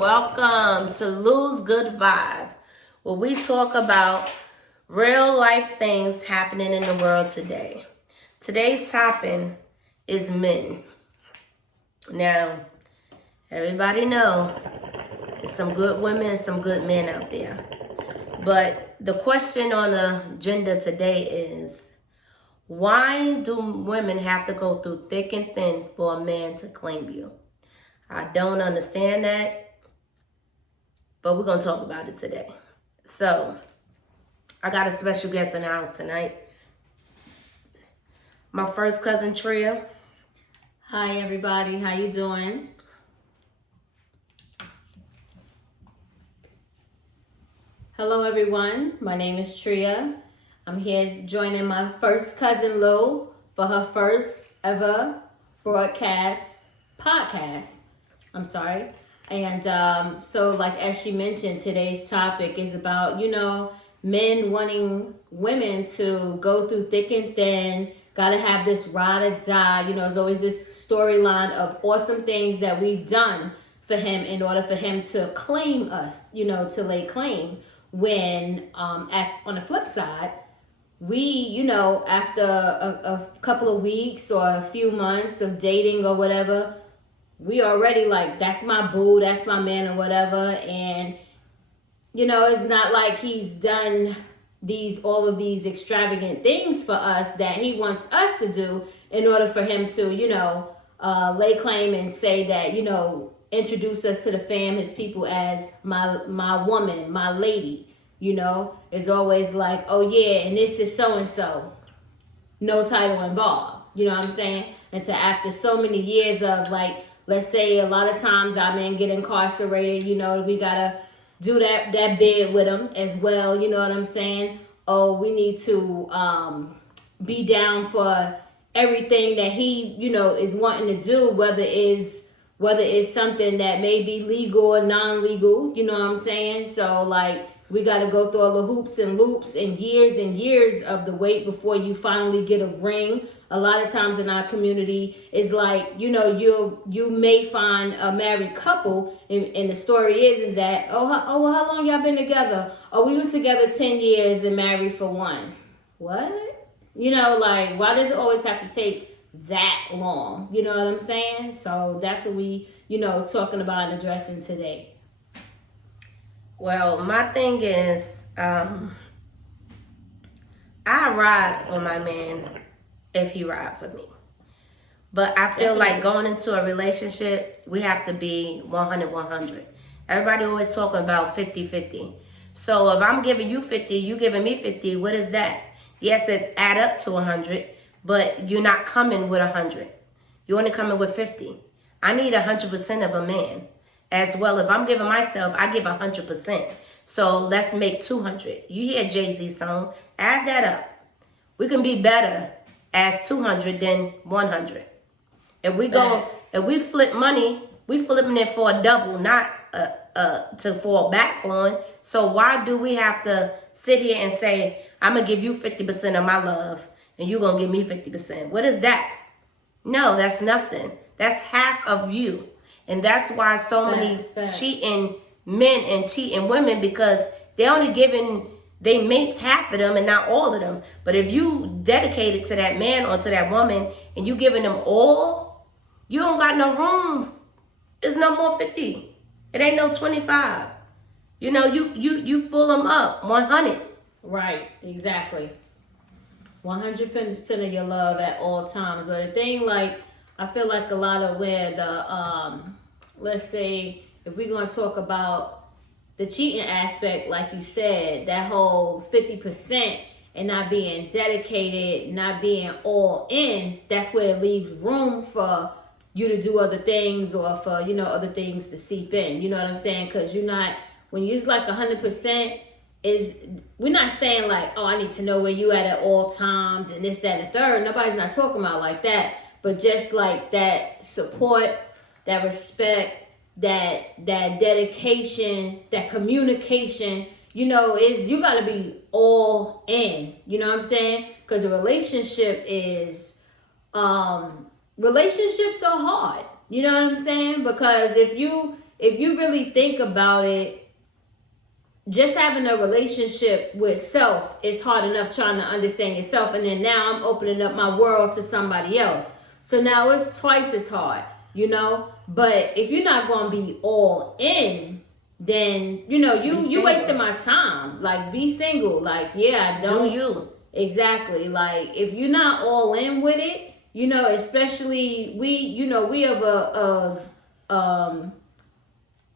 Welcome to Lose Good Vibe, where we talk about real life things happening in the world today. Today's topic is men. Now, everybody know there's some good women and some good men out there. But the question on the agenda today is, why do women have to go through thick and thin for a man to claim you? I don't understand that, but we're going to talk about it today. So, I got a special guest in the house tonight. My first cousin, Tria. Hi, everybody. How you doing? Hello, everyone. My name is Tria. I'm here joining my first cousin, Lou, for her first ever podcast. And so like as she mentioned, today's topic is about, men wanting women to go through thick and thin, gotta have this ride or die. There's always this storyline of awesome things that we've done for him in order for him to claim us, to lay claim. When on the flip side, we, after a couple of weeks or a few months of dating or whatever, we already like, that's my boo, that's my man or whatever. And, it's not like he's done all of these extravagant things for us that he wants us to do in order for him to, lay claim and say that, introduce us to the fam, his people, as my woman, my lady. It's always like, oh yeah, and this is so-and-so. No title involved. You know what I'm saying? And to after so many years of like, let's say a lot of times our men get incarcerated, we gotta do that bid with them as well. You know what I'm saying? Oh, we need to be down for everything that he, is wanting to do, whether it's something that may be legal or non-legal, you know what I'm saying? So like, we got to go through all the hoops and loops and years of the wait before you finally get a ring. A lot of times in our community, it's like, you may find a married couple, and the story is that, well, how long y'all been together? Oh, we was together 10 years and married for 1. What? Like, why does it always have to take that long? You know what I'm saying? So that's what we, talking about and addressing today. Well, my thing is, I ride for my man if he ride for me. But I feel like going into a relationship, we have to be 100-100. Everybody always talking about 50-50. So if I'm giving you 50, you giving me 50, what is that? Yes, it add up to 100, but you're not coming with 100. You're only coming with 50. I need 100% of a man. As well, if I'm giving myself, I give 100%. So let's make 200. You hear Jay-Z song, add that up. We can be better as 200 than 100. If we flip money, we flipping it for a double, not to fall back on. So why do we have to sit here and say, I'm going to give you 50% of my love and you're going to give me 50%? What is that? No, that's nothing. That's half of you. And that's why so many cheating men and cheating women, because they only giving they mates half of them and not all of them. But if you dedicated to that man or to that woman and you giving them all, you don't got no room. It's no more 50. It ain't no 25. You full them up 100. Right, exactly. 100% of your love at all times. But the thing, like, I feel like a lot of where the, let's say, if we're going to talk about the cheating aspect, like you said, that whole 50% and not being dedicated, not being all in, that's where it leaves room for you to do other things or for, other things to seep in. You know what I'm saying? Because when you're like 100%, we're not saying like, oh, I need to know where you at all times and this, that, and the third. Nobody's not talking about like that. But just like that support, that respect, that dedication, that communication, is you got to be all in. You know what I'm saying? Because a relationship is, relationships are hard. You know what I'm saying? Because if you if you really think about it, just having a relationship with self is hard enough trying to understand yourself. And then now I'm opening up my world to somebody else. So now it's twice as hard, you know? But if you're not going to be all in, then, you know, you wasting my time. Like, be single. Like, yeah, I don't. Do you. Exactly. Like, if you're not all in with it, you know, especially we have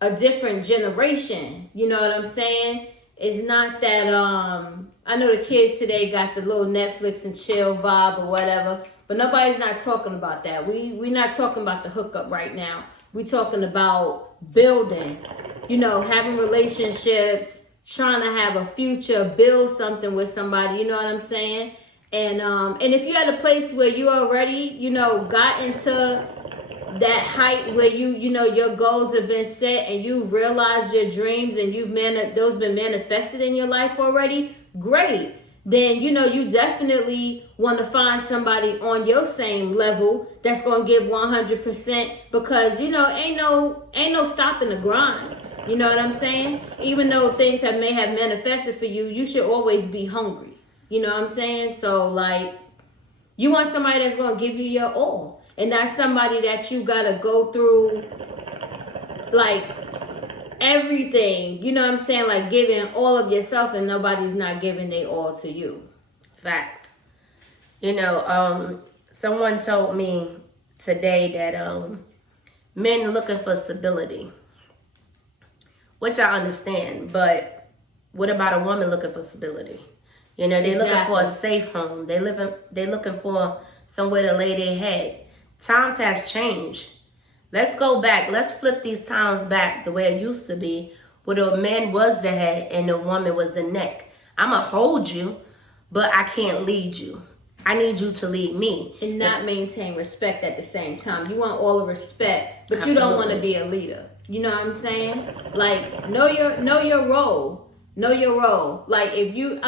a different generation. You know what I'm saying? It's not that I know the kids today got the little Netflix and chill vibe or whatever, but nobody's not talking about that. We're not talking about the hookup right now. We're talking about building, you know, having relationships, trying to have a future, build something with somebody, you know what I'm saying? And if you're at a place where you already, you know, got into that height where you know your goals have been set and you've realized your dreams and those been manifested in your life already, great. Then, you know, you definitely want to find somebody on your same level that's going to give 100%, because, you know, ain't no stopping the grind. You know what I'm saying? Even though things may have manifested for you, you should always be hungry. You know what I'm saying? So, like, you want somebody that's going to give you your all. And that's somebody that you got to go through, like, everything. You know what I'm saying? Like, giving all of yourself, and nobody's not giving their all to you. Facts. You know, someone told me today that men are looking for stability, which I understand. But what about a woman looking for stability? You know, they're looking for a safe home. They're looking for somewhere to lay their head. Times have changed. Let's go back. Let's flip these times back the way it used to be, where the man was the head and the woman was the neck. I'm going to hold you, but I can't lead you. I need you to lead me. And not maintain respect at the same time. You want all the respect, but Absolutely. You don't want to be a leader. You know what I'm saying? Like, know your role. Know your role. Like, if you,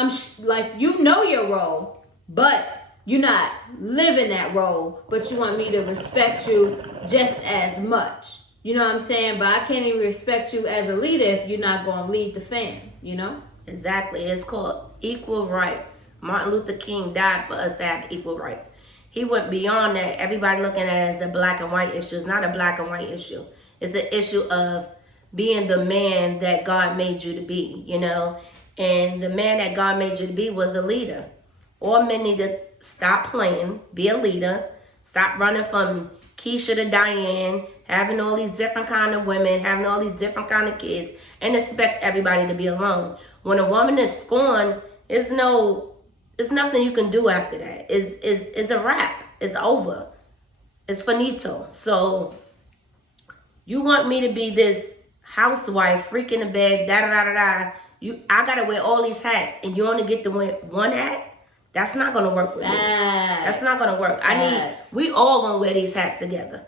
you know your role, but you're not living that role, but you want me to respect you just as much. You know what I'm saying? But I can't even respect you as a leader if you're not going to lead the fam, you know? Exactly. It's called equal rights. Martin Luther King died for us to have equal rights. He went beyond that. Everybody looking at it as a black and white issue. It's not a black and white issue. It's an issue of being the man that God made you to be, you know? And the man that God made you to be was a leader. All men need to stop playing, be a leader, stop running from Keisha to Diane, having all these different kind of women, having all these different kind of kids, and expect everybody to be alone. When a woman is scorned, it's nothing you can do after that. It's a wrap. It's over. It's finito. So you want me to be this housewife, freak in the bed, da-da-da-da-da. I got to wear all these hats, and you only get to wear one hat? That's not going to work with me. That's not going to work. We all going to wear these hats together.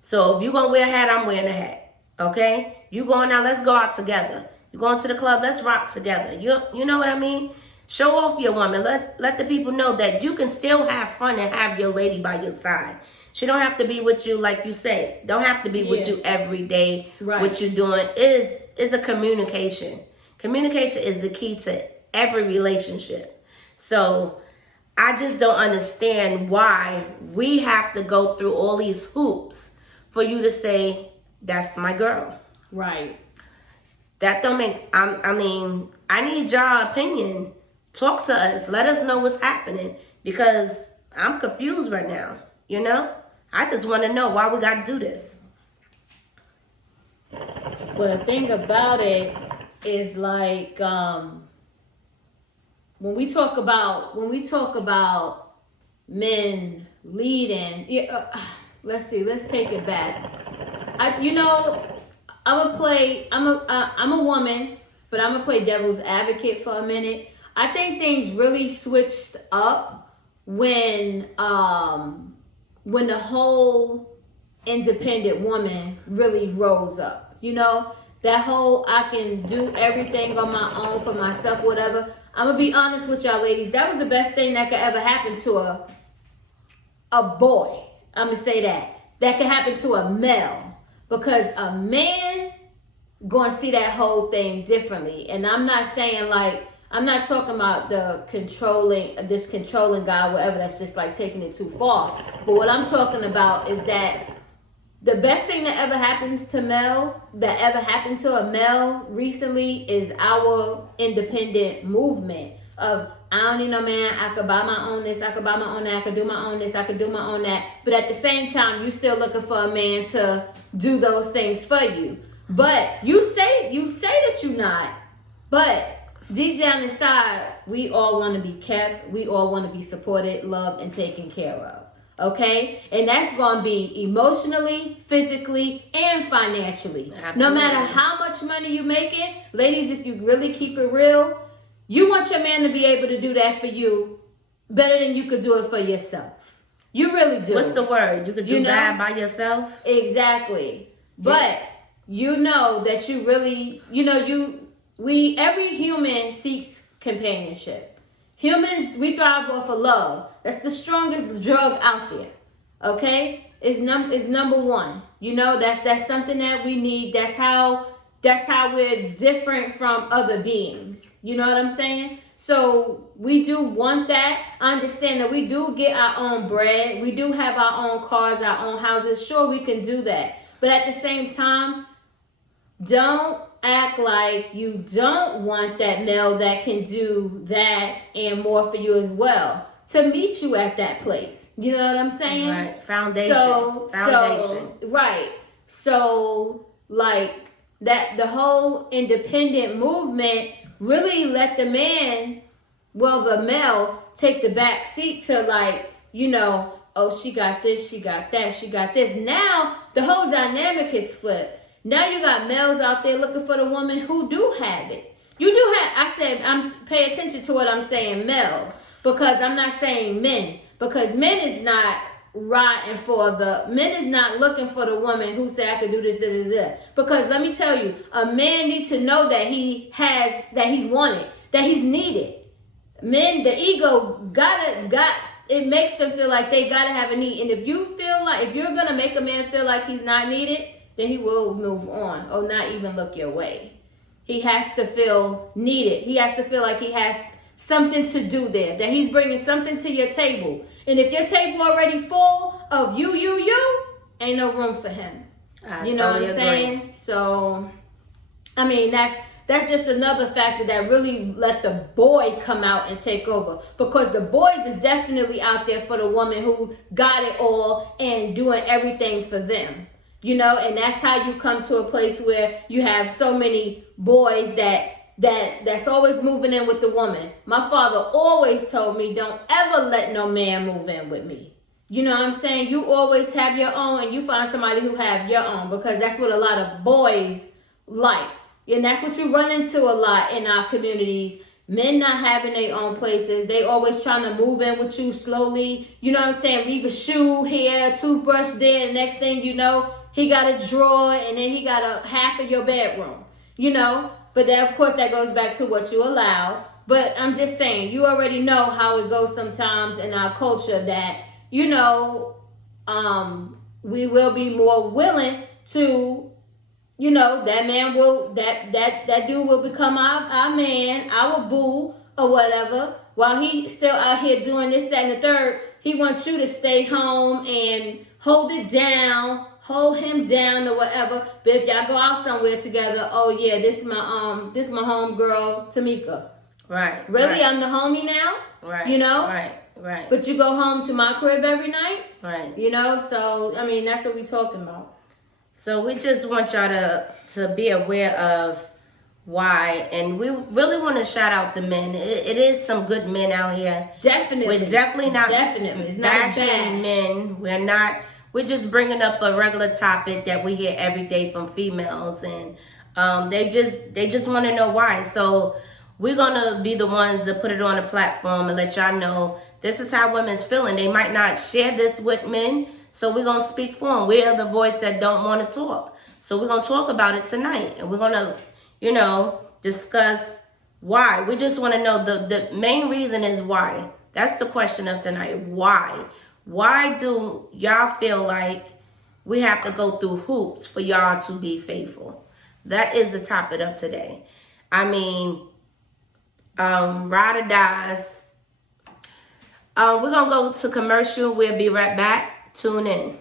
So if you're going to wear a hat, I'm wearing a hat. Okay? You going out, let's go out together. You going to the club, let's rock together. You know what I mean? Show off your woman. Let the people know that you can still have fun and have your lady by your side. She don't have to be with you, like you say. Don't have to be with you every day. Right. What you're doing is a communication. Communication is the key to every relationship. So I just don't understand why we have to go through all these hoops for you to say, that's my girl. Right. That don't make, I mean, I need your opinion. Talk to us. Let us know what's happening, because I'm confused right now. You know? I just want to know why we got to do this. Well, the thing about it is, like, when we talk about men leading, let's take it back. I'm a woman, but I'm gonna play devil's advocate for a minute. I think things really switched up when the whole independent woman really rose up. You know, that whole I can do everything on my own for myself, whatever. I'm gonna be honest with y'all ladies. That was the best thing that could ever happen to a boy. I'm gonna say that. That could happen to a male. Because a man going to see that whole thing differently. And I'm not saying like, I'm not talking about this controlling guy, whatever, that's just like taking it too far. But what I'm talking about is that the best thing that ever happens to males, that ever happened to a male recently, is our independent movement of, I don't need no man, I could buy my own this, I could buy my own that, I could do my own this, I could do my own that. But at the same time, you still looking for a man to do those things for you. But you say that you're not, but deep down inside, we all want to be kept. We all want to be supported, loved, and taken care of. Okay? And that's going to be emotionally, physically, and financially. Absolutely. No matter how much money you're making, ladies, if you really keep it real, you want your man to be able to do that for you better than you could do it for yourself. You really do. What's the word? You could do bad by yourself? Exactly. But you know that you really, every human seeks companionship. Humans, we thrive off of love. That's the strongest drug out there. Okay? It's number one. That's something that we need. That's how we're different from other beings. You know what I'm saying? So we do want that. I understand that we do get our own bread. We do have our own cars, our own houses. Sure, we can do that. But at the same time, don't act like you don't want that male that can do that and more for you as well to meet you at that place. You know what I'm saying? Right. Foundation. Right. So like that, the whole independent movement really let the male take the back seat to like, oh, she got this, she got that, she got this. Now the whole dynamic is flipped. Now you got males out there looking for the woman who do have it. You do have, pay attention to what I'm saying, males, because I'm not saying men, because men is not men is not looking for the woman who say I could do this, because let me tell you, a man needs to know that that he's wanted, that he's needed. Men, the ego it makes them feel like they gotta have a need. And if you're gonna make a man feel like he's not needed, then he will move on or not even look your way. He has to feel needed. He has to feel like he has something to do there, that he's bringing something to your table. And if your table already full of you, ain't no room for him. You know what I'm saying? So, I mean, that's just another factor that really let the boy come out and take over. Because the boys is definitely out there for the woman who got it all and doing everything for them. And that's how you come to a place where you have so many boys that's always moving in with the woman. My father always told me, don't ever let no man move in with me. You know what I'm saying? You always have your own, and you find somebody who have your own, because that's what a lot of boys like. And that's what you run into a lot in our communities. Men not having their own places. They always trying to move in with you slowly. You know what I'm saying? Leave a shoe here, toothbrush there. The next thing you know, he got a drawer, and then he got a half of your bedroom. But then, of course, that goes back to what you allow. But I'm just saying, you already know how it goes sometimes in our culture that, we will be more willing to, that man will, that dude will become our man, our boo, or whatever. While he's still out here doing this, that, and the third, he wants you to stay home and hold him down or whatever. But if y'all go out somewhere together, oh yeah, this is my home girl, Tamika. Right. Really, right. I'm the homie now. Right. Right. But you go home to my crib every night. Right. So I mean, that's what we talking about. So we just want y'all to be aware of why, and we really want to shout out the men. It is some good men out here. Definitely. We're definitely not It's not bashing men. We're just bringing up a regular topic that we hear every day from females, and they just want to know why. So we're gonna be the ones that put it on a platform and let y'all know this is how women's feeling. They might not share this with men, so we're gonna speak for them. We are the voice that don't want to talk, so we're gonna talk about it tonight, and we're gonna, discuss why. We just want to know the main reason is why. That's the question of tonight. Why? Why do y'all feel like we have to go through hoops for y'all to be faithful? That is the topic of today. I mean, ride or dies. We're going to go to commercial. We'll be right back. Tune in.